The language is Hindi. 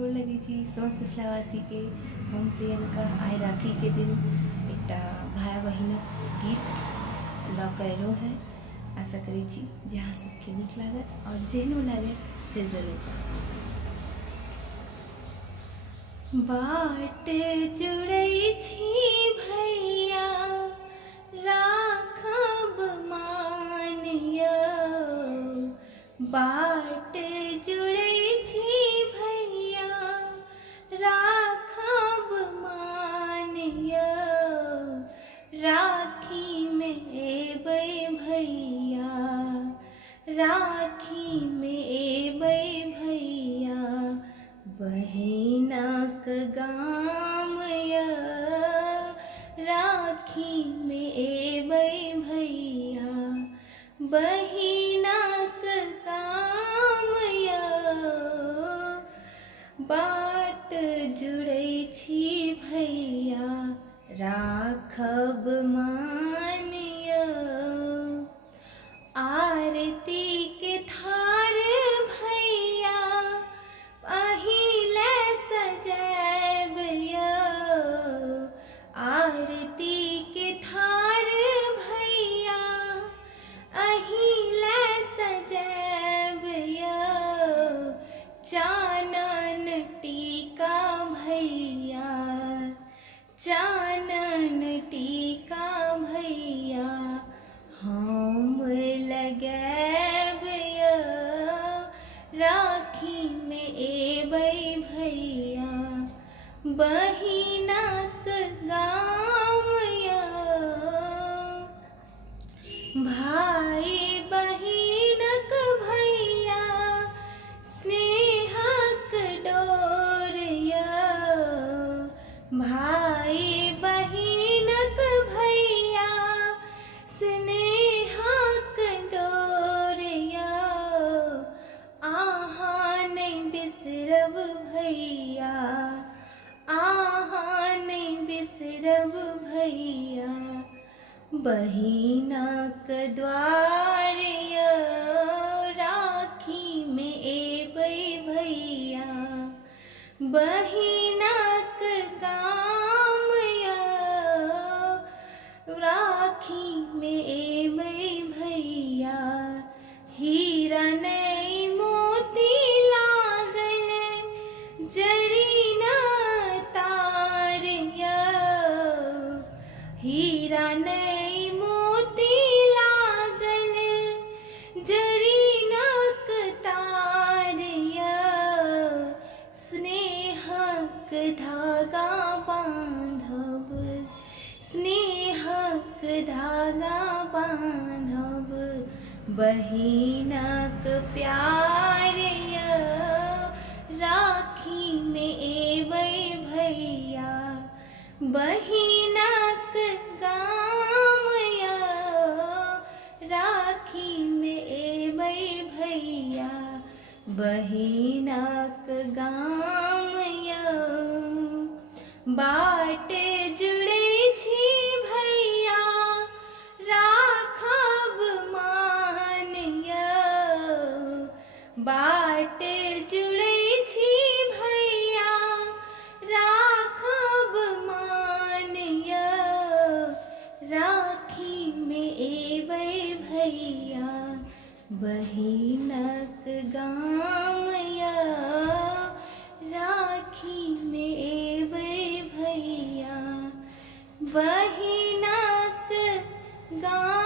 गोर लगे छी समस्त मिथिलावासी के। हम प्रियंका आइ राखी के दिन एक भाई बहिन गीत लऽ कऽ एलहुँ हैं। आशा करै छी जे अहाँ सबके नीक लागत और जेहनो लागे से जरूर बाट जुड़ै छी भैया राखब मानिया, बाट जुड़ै छी भैया राखब मानिया, राखी में एबै भैया, राखी में एबै भैया बहिनक गाम या, राखी में एबै भैया बहिनक गाम या, बाट जुड़ै छी भैया राखब मानिया। आरती के थार भैया पहिले सजैब या, आरती के थार भैया अहिले सजैब या, चानन टीका भैया, चानन टीका भैया हम लगैब या, राखी में एबै भैया बहिनक गाम या, भाई बहिनक भैया स्नेहक डोर या, भाई बहिनक भैया स्नेहक डोर या, अहाँ नहीं बिसरब भैया, अहाँ नहीं बिसरब भैया बहिनक द्वार या, राखी में एबै भैया बहिनक गाम या, राखी में एबै भैया हीरा नहीं मोती लागल जरी न तार या, हीरा नहीं मोती लागल जरी नक तार या, स्नेहक धागा बांधब, स्नेहक धागा बांधब बहिनक प्यार या, राखी में एबै भैया बहिनक गाम या, राखी में एबै भैया बहिनक गाम या, बाट जुड़ै छी भैया राखब मानिया, बाट जुड़ै छी भैया राखब मानिया, राखी में एबै भैया बहिनक गाम या, राखी में एबै भैया बहिनक गाम।